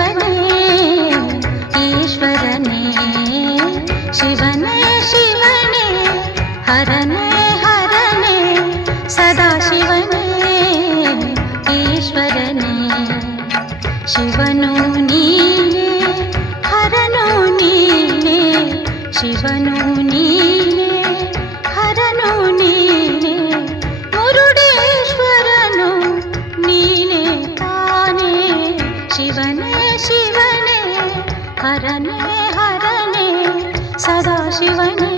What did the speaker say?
ಶಿವನೇ ಈಶ್ವರನೇ ಶಿವನೇ ಶಿವನೇ ಹರನೇ ಹರನೇ ಸದಾ ಶಿವನೇ ಈಶ್ವರನೇ ಶಿವನು ನೀನೇ ಹರನು ನೀನೇ ಶಿವನು ನೀನೇ ಹರನು ನೀನೇ ಮುರುಡೇಶ್ವರನು ನೀನೇ ತಾನೇ ಶಿವನೇ ಶಿವನೇ ಹರನೇ ಹರನೇ ಸದಾ ಶಿವನೇ